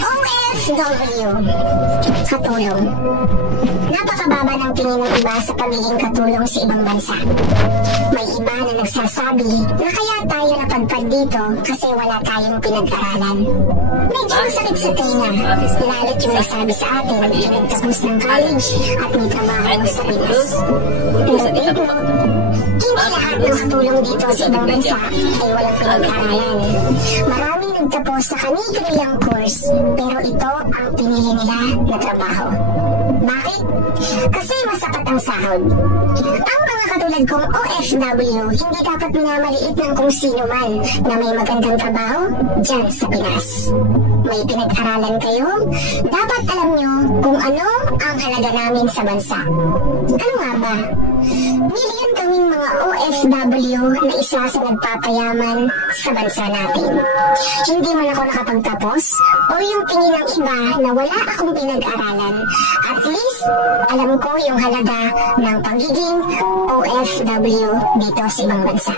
OFW, katulong. Napakababa ng tingin ng iba sa pagiging katulong sa ibang bansa. May iba na nagsasabi na kaya tayo napadpad dito kasi wala tayong pinag-aralan. Medyo masakit sa tenga, lalo't yung nasabi sa atin na nagtapos ng college at may trabaho sa Pinas. Pero dito, hindi lahat ng katulong dito sa ibang bansa ay walang pinag-aralan. Marami nagtapos sa kani-kanilang course, pero ito ang pinili nila na trabaho. Bakit? Kasi masapat ang sahod. Ang mga katulad kong OFW, hindi dapat minamaliit ng kung sino man na may magandang trabaho dyan sa Pinas. May pinag-aralan kayo? Dapat alam nyo kung ano ang halaga namin sa bansa. Ano nga ba? Million kaming mga OFW na isa sa nagpapayaman sa bansa natin. Hindi man ako nakapagtapos o yung tingin ng iba na wala akong pinag-aralan. At least, alam ko yung halaga ng pagiging OFW dito sa ibang bansa.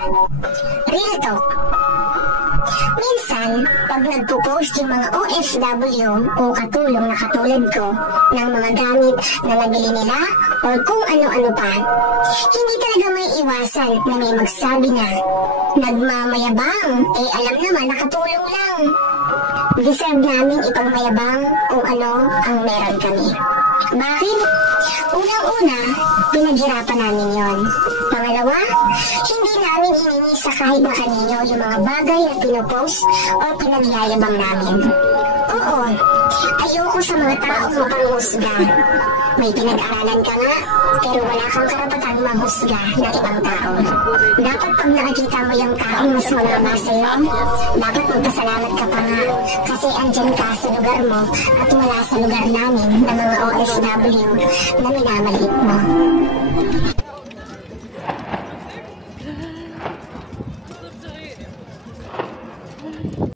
Real talk. Minsan, pag nagpo-post yung mga OFW o katulong na katulad ko ng mga gamit na nabili nila o kung ano-ano pa, hindi talaga may iwasan na may magsabi na nagmamayabang, alam naman nakatulong lang. Deserve namin ipagmayabang kung ano ang meron kami. Bakit? Unang-una, pinaghirapan namin yon. Pangalawa, hindi namin hiningi sa kahit na kanino yung mga bagay na pinopost o pinagyayabang namin. Oo, ayoko sa mga taong mapanghusga. May pinag-aralan ka nga, pero wala kang karapatang manghusga ng ibang tao. Dapat pag nakikita mo yung taong mas malama sa'yo, dapat magpasalamat ka pa nga kasi andyan ka sa lugar mo at wala sa lugar namin ng mga OFW na minamaliit mo.